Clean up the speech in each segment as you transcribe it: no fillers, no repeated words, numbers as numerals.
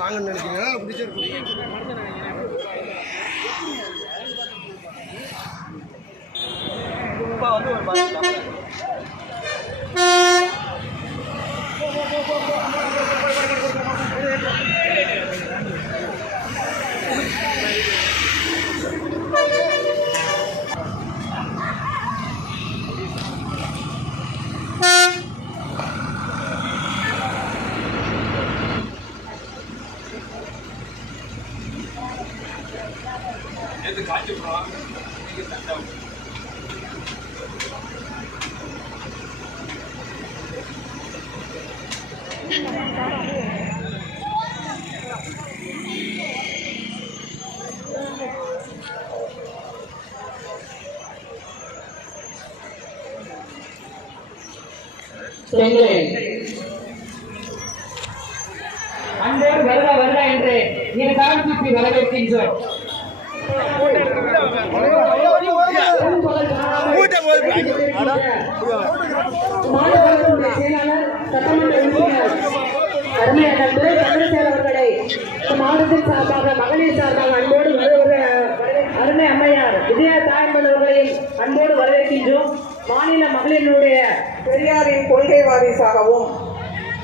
வாங்கன்னு நினைக்கிறீங்க வந்து ஒரு காய்ச்சி அன்போடு வருக வருக என்று இரு காலம் சுற்றி வரவேற்கின்றோம். செயலாளர் சட்டமன்ற உறுப்பினர் அவர்களை மாவட்டத்தின் சார்பாக மகளிர் சார்பாக அன்போடு அருமை அம்மையார் விஜயா தாயம்பன் அவர்களையும் அன்போடு வரவேற்கின்றோம். மாநில மகளிருடைய பெரியாரின் கொள்கை வாரிசாகவும்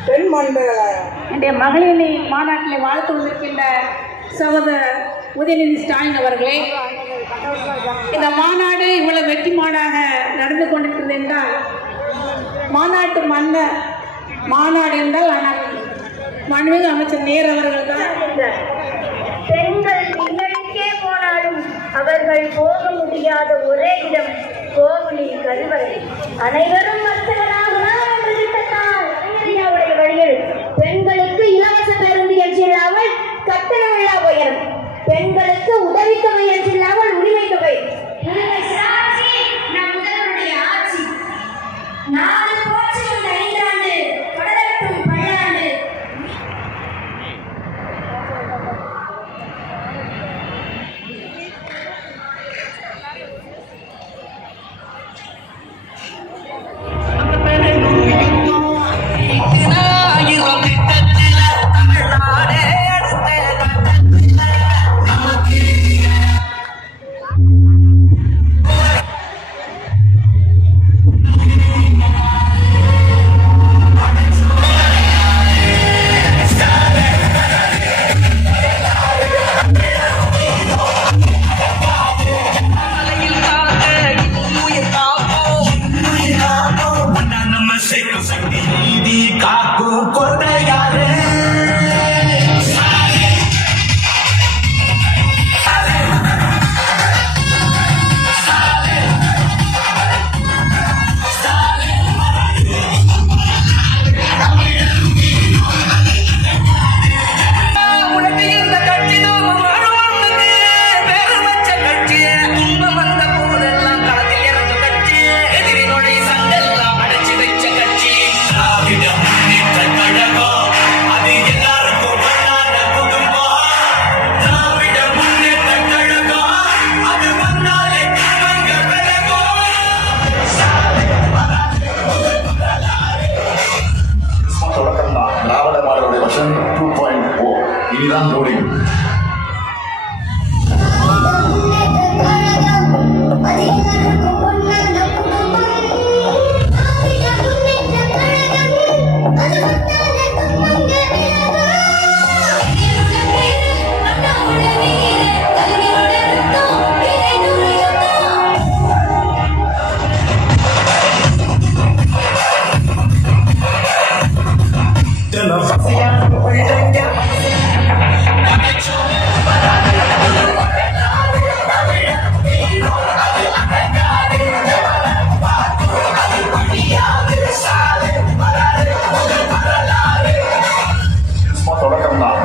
பெண் மண்டல மகளிர் மாநாட்டில் வாழ்த்து வந்திருக்கின்ற சகோதரர் உதயநிதி ஸ்டாலின் அவர்களே, இந்த மாநாடு இவ்வளவு வெற்றி மாடாக நடந்து கொண்டிருக்கிறது என்றால் மாநாட்டு மாநாடு என்றால் ஆனால் மாண்புமிகு அமைச்சர் நேரு அவர்கள் தான். பெண்கள் இல்லைக்கே போனாலும் அவர்கள் போக முடியாத ஒரே இடம் கோவிலின் கருவறை. அனைவரும் மற்றவராகலாம் என்ற திட்டத்தால் இந்தியாவுடைய வழியில் பெண்களுக்கு இலவச பேருந்து இல்லாமல் கட்டணம் இல்லா உயரும், பெண்களுக்கு உதவித்தொகை இல்லாமல் உரிமை தொகை. நம் முதல்வருடைய ஆட்சி நாடு போற்றி வந்த 5 ஆண்டு தொடரட்டும் பல்லாண்டு. இதுதான் போடிங்.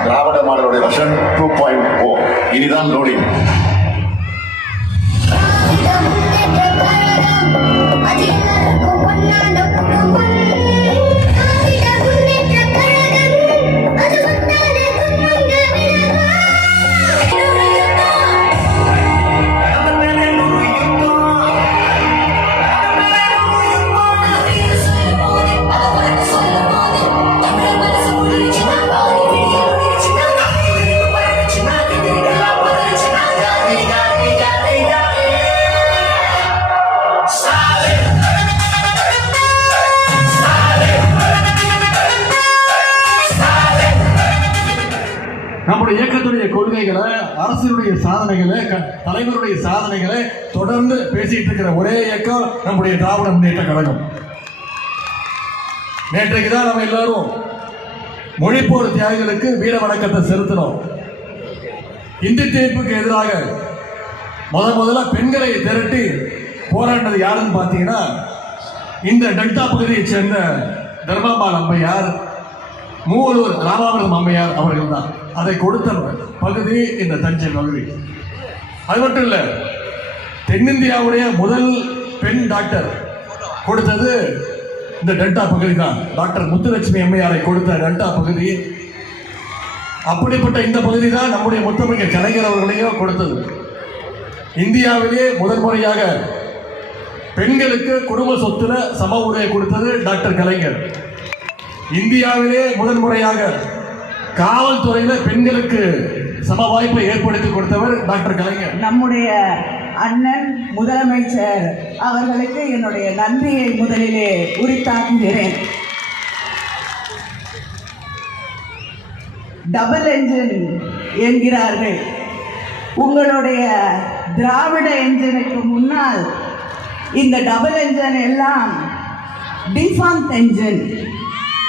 திராவிட மாடலுடைய வெர்ஷன் 2.0 இனிதான் லோடிங். அதிகாரம் நம்முடைய இயக்கத்துடைய கொள்கைகளை, அரசினுடைய சாதனைகளை, தலைவருடைய சாதனைகளை தொடர்ந்து பேசிட்டு இருக்கிற ஒரே இயக்கம் நம்முடைய திராவிட முன்னேற்ற கழகம். நேற்றைக்கு தான் நம்ம எல்லாரும் மொழிப்போர் தியாகிகளுக்கு வீர வணக்கத்தை செலுத்தினோம். இந்தி திணிப்புக்கு எதிராக முதல்ல பெண்களை திரட்டி போராடினது யாருன்னு பார்த்தீங்கன்னா இந்த டெல்டா பகுதியை சேர்ந்த தர்மாபால் அம்மையார், மூவலூர் ராமாமிர்தம் அம்மையார் அவர்கள் தான். அதை கொடுத்த பகுதி இந்த தஞ்சை பகுதி. அது மட்டும் இல்ல, தென்னிந்தியாவுடைய முதல் பெண் டாக்டர் கொடுத்தது இந்த டெல்டா பகுதி தான். டாக்டர் முத்துலட்சுமி அம்மையாரை கொடுத்த டெல்டா பகுதி. அப்படிப்பட்ட இந்த பகுதி தான் நம்முடைய முத்தமிழர் கலைஞர் அவர்களையும் கொடுத்தது. இந்தியாவிலேயே முதல் முறையாக பெண்களுக்கு குடும்ப சொத்துல சம உரிமை கொடுத்தது டாக்டர் கலைஞர். இந்தியாவிலே முதல் முறையாக காவல்துறையில பெண்களுக்கு சம வாய்ப்பை ஏற்படுத்தி கொடுத்தவர் டாக்டர் கலைஞர். நம்முடைய அண்ணன் முதலமைச்சர் அவர்களுக்கு என்னுடைய நன்றியை முதலிலே உரித்தாக்குகிறேன். டபுள் என்ஜின் என்கிறார்கள். உங்களுடைய திராவிட என்ஜினுக்கு முன்னால் இந்த டபுள் என்ஜின் எல்லாம் டிஃபால்ட் என்ஜின்,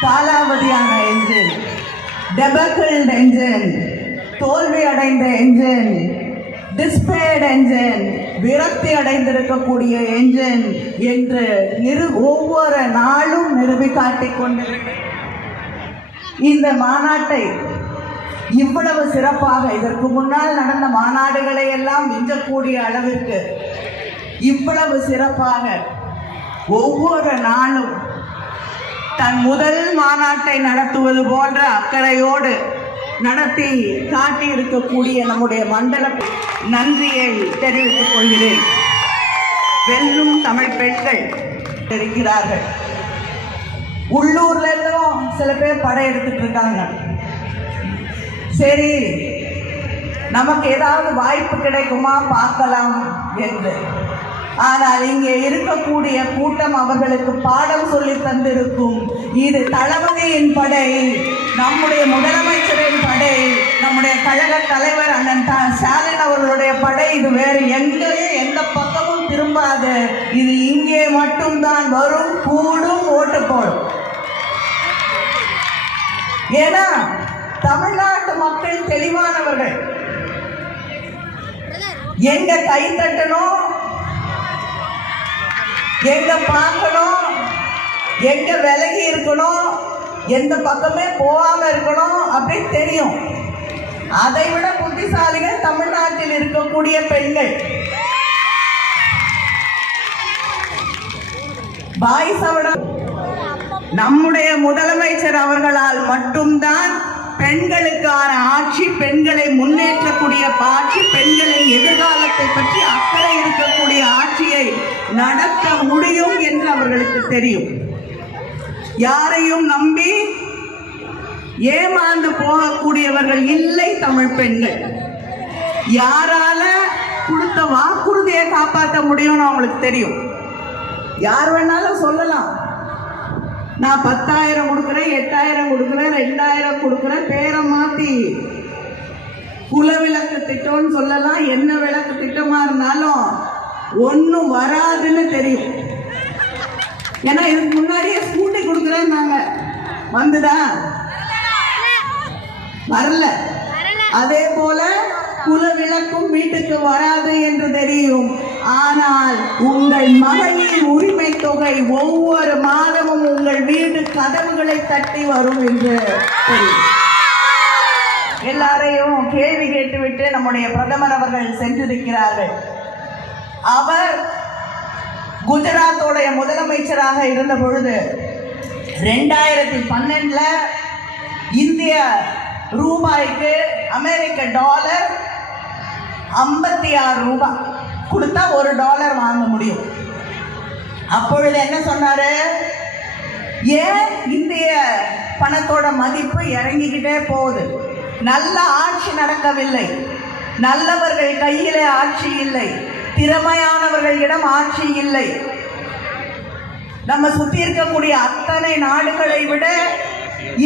காலாவதியான என்ஜின், டெபக்கிள்ட் என்ஜின், தோல்வி அடைந்த என்ஜின், டிஸ்பேர்ட் என்ஜின், விரக்தி அடைந்திருக்கக்கூடிய என்ஜின் என்று ஒவ்வொரு நாளும் நிரூபிக்காட்டிக் கொண்டிருக்கிறது. இந்த மாநாட்டை இவ்வளவு சிறப்பாக, இதற்கு முன்னால் நடந்த மாநாடுகளை எல்லாம் மிஞ்சக்கூடிய அளவிற்கு இவ்வளவு சிறப்பாக ஒவ்வொரு நாளும் தன் முதல் மாநாட்டை நடத்துவது போன்ற அக்கறையோடு நடத்தி காட்டியிருக்கக்கூடிய நம்முடைய மண்டல நன்றியை தெரிவித்துக் கொள்கிறேன். வெல்லும் தமிழ் பெண்கள் இருக்கிறார்கள். உள்ளூர்ல இருந்தும் சில பேர் படையெடுத்துட்டு இருக்காங்க. சரி, நமக்கு ஏதாவது வாய்ப்பு கிடைக்குமா பார்க்கலாம் என்று. ஆனால் இங்கே இருக்கக்கூடிய கூட்டம் அவர்களுக்கு பாடம் சொல்லி தந்திருக்கும். இது தளபதியின் படை, நம்முடைய முதலமைச்சரின் படை, நம்முடைய கழக தலைவர் அண்ணன் ஸ்டாலின் அவர்களுடைய படை. இது வேறு எங்கேயும் எந்த பக்கமும் திரும்பாது. இது இங்கே மட்டும்தான் வரும், கூடும், ஓட்டு போடும். ஏன்னா தமிழ்நாட்டு மக்கள் தெளிவானவர்கள். எங்க கை தட்டணும், எங்க பார்க்கணும், எங்க விலகி இருக்கணும், எந்த பக்கமே போகாம இருக்கணும் அப்படின்னு தெரியும். அதை விட புத்திசாலிகள் தமிழ்நாட்டில் இருக்கக்கூடிய பெண்கள். நம்முடைய முதலமைச்சர் அவர்களால் மட்டும்தான் பெண்களுக்கான ஆட்சி, பெண்களை முன்னேற்றக்கூடிய ஆட்சி, பெண்களின் எதிர்காலத்தை பற்றி அக்கறை இருக்கக்கூடிய ஆட்சியை நடத்த முடியும் என்று அவர்களுக்கு தெரியும். யாரையும் நம்பி ஏமாந்து போகக்கூடியவர்கள் இல்லை தமிழ் பெண்கள். யாரால கொடுத்த வாக்குறுதியை காப்பாற்ற முடியும்னு அவங்களுக்கு தெரியும். யார் வேணாலும் சொல்லலாம், நான் 10,000 கொடுக்குறேன், 8,000 கொடுக்குறேன், 2,000 கொடுக்குறேன், பேரை மாற்றி குலவிளக்கு திட்டம்னு சொல்லலாம். என்ன விளக்கு திட்டமா இருந்தாலும் ஒன்றும் வராதுன்னு தெரியும். ஏன்னா இதுக்கு முன்னாடியே ஸ்கூட்டி கொடுக்குறேன்னாங்க, வந்துதா? வரல. அதே போல குலவிளக்கும் வீட்டுக்கு வராது என்று தெரியும். ஆனால் உங்கள் மகளிர் உரிமை தொகை ஒவ்வொரு மாதமும் உங்கள் வீடு கதவுகளை தட்டி வரும் என்று தெரியும். எல்லாரையும் கேள்வி கேட்டுவிட்டு நம்முடைய பிரதமர் அவர்கள் சென்றிருக்கிறார்கள். அவர் குஜராத்தோடைய முதலமைச்சராக இருந்த பொழுது 2012 இந்திய ரூபாய்க்கு அமெரிக்க டாலர் 56 ரூபாய் கொடுத்தா $1 வாங்க முடியும். அப்பொழுது என்ன சொன்னாரு? ஏன் இந்திய பணத்தோட மதிப்பு இறங்கிக்கிட்டே போகுது, நல்ல ஆட்சி நடக்கவில்லை, நல்லவர்கள் கையிலே ஆட்சி இல்லை, திறமையானவர்களிடம் ஆட்சி இல்லை. நம்ம சுற்றி இருக்கக்கூடிய அத்தனை நாடுகளை விட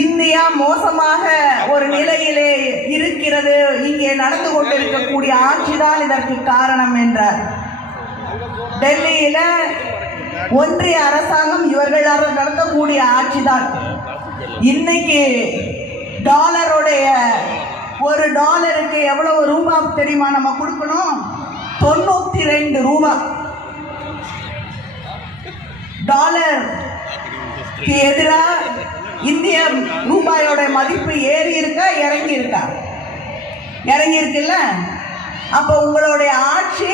இந்தியா மோசமாக ஒரு நிலையிலே இருக்கிறது, இங்கே நடந்து கொண்டிருக்கக்கூடிய ஆட்சிதான் இதற்கு காரணம் என்றார். டெல்லியில ஒன்றிய அரசாங்கம் இவர்கள் நடத்தக்கூடிய ஆட்சிதான். இன்னைக்கு டாலருடைய ஒரு டாலருக்கு எவ்வளவு ரூபாய் தெரியுமா நம்ம கொடுக்கணும்? 92 ரூபாய். டாலருக்கு எதிராக இந்திய ரூபாயோட மதிப்பு ஏறி இருக்கா இறங்கி இருக்கா? இறங்கி இருக்குல்ல. அப்ப உங்களுடைய ஆட்சி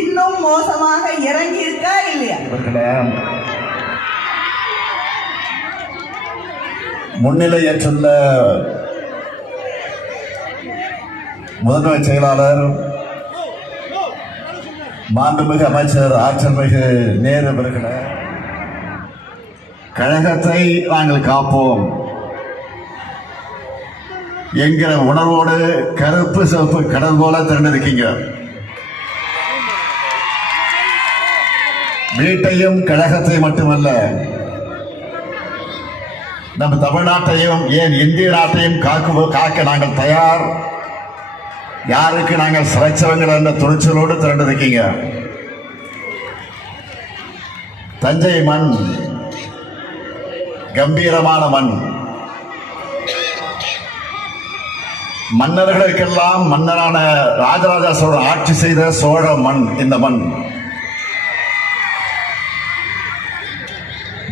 இன்னும் மோசமாக இறங்கி இருக்கா இல்லையா? முன்னிலையேற்றுள்ள முதன்மை செயலாளர் மாண்புமிகு அமைச்சர் ஆற்றல்மிகு நேரு அவர்களே, கழகத்தை நாங்கள் காப்போம் என்கிற உணர்வோடு கருப்பு சிவப்பு கடல் போல திரண்டிருக்கீங்க. வீட்டையும் கழகத்தை மட்டுமல்ல, நம்ம தமிழ்நாட்டையும் ஏன் இந்திய நாட்டையும் காக்க நாங்கள் தயார். யாருக்கு நாங்கள் சிறைச்சவங்கள் என்ற துணிச்சலோடு திரண்டிருக்கீங்க. தஞ்சை மண் கம்பீரமான மண். மன்னர்களுக்கெல்லாம் மன்னரான ராஜராஜ சோழன் ஆட்சி செய்த சோழ மண் இந்த மண்.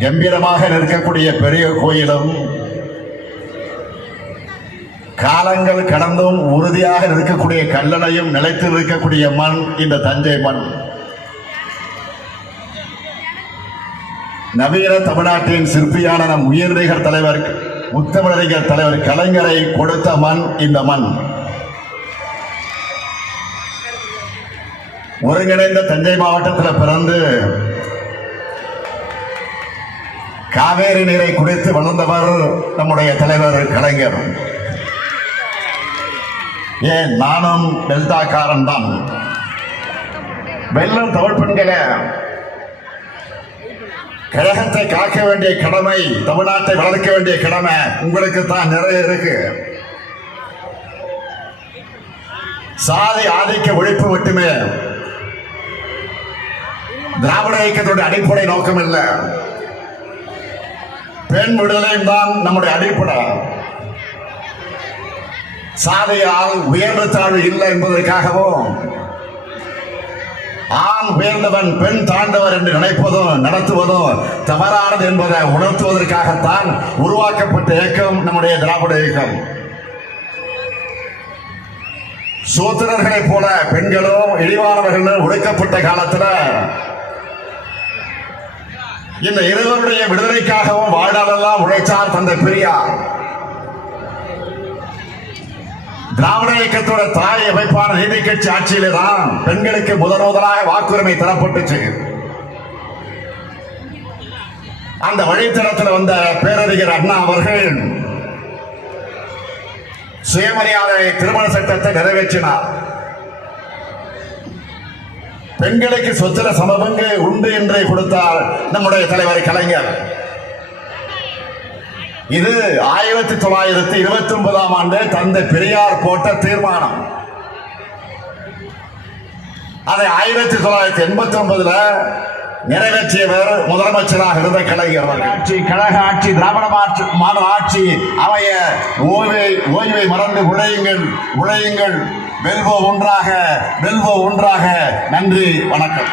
கம்பீரமாக நிற்கக்கூடிய பெரிய கோயிலும் காலங்கள் கடந்தும் உறுதியாக இருக்கக்கூடிய கல்லணையும் நிலைத்து இருக்கக்கூடிய மண் இந்த தஞ்சை மண். நவீன தமிழ்நாட்டின் சிற்பியான நம் உயர்நீகர் தலைவர் முத்தமிழறிஞர் தலைவர் கலைஞரை கொடுத்த மண் இந்த மண். ஒருங்கிணைந்த தஞ்சை மாவட்டத்தில் பிறந்து காவேரி நீரை குடித்து வளர்ந்தவர் நம்முடைய தலைவர் கலைஞர். ஏன் நானும் டெல்டாக்காரன் தான். வெள்ளம் தமிழ் பெண்களே, கழகத்தை காக்க வேண்டிய கடமை, தமிழ்நாட்டை வளர்க்க வேண்டிய கடமை உங்களுக்கு தான் நிறைய இருக்கு. சாதி ஆதிக்க ஒழிப்பு மட்டுமே திராவிட இயக்கத்துடைய அடிப்படை நோக்கம் இல்லை. பெண் விடுதலையும் தான் நம்முடைய அடிப்படை. சாதியால் உயர்வு தாழ்வு இல்லை என்பதற்காகவும் ஆண் உயர்ந்தவன் பெண் தாழ்ந்தவர் என்று நினைப்பதும் நடத்துவதும் தவறானது என்பதை உணர்த்துவதற்காகத்தான் உருவாக்கப்பட்ட இயக்கம் நம்முடைய திராவிட இயக்கம். சூத்திரர்களைப் போல பெண்களும் இழிவானவர்களும் ஒடுக்கப்பட்ட காலத்தில் இந்த இருவருடைய விடுதலைக்காகவும் வாழ்நாளெல்லாம் உழைச்சார் தந்தை பெரியார். திராவிட இயக்கத்தோட தாய் அமைப்பான நீதி கட்சி ஆட்சியிலே தான் பெண்களுக்கு முதலாக வாக்குரிமை தரப்பட்டுச்சு. அந்த வழித்தடத்தில் வந்த பேரறிஞர் அண்ணா அவர்கள் சுயமரியாதை திருமண சட்டத்தை நிறைவேற்றினார். பெண்களுக்கு சொத்துல சமபங்கு உண்டு என்று கொடுத்தார் நம்முடைய தலைவர் கலைஞர். இது 1929ஆம் ஆண்டு தந்தை பெரியார் போட்ட தீர்மானம். அதை 1989 நிறைவேற்றியவர் முதலமைச்சராக இருந்த கலைஞர். ஆட்சி, கழக ஆட்சி, திராவிட மாடல் ஆட்சி அமைய ஓய்வை மறந்து உழையுங்கள், வெல்வோம் ஒன்றாக. நன்றி, வணக்கம்.